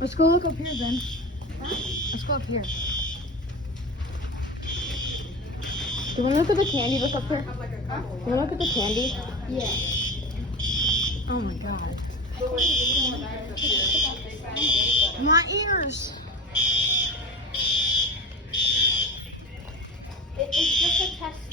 Let's go look up here then. Let's go up here. Do you want to look at the candy? Look up here. Do you want to look at the candy? Yeah. Oh my god. My ears. It's just a test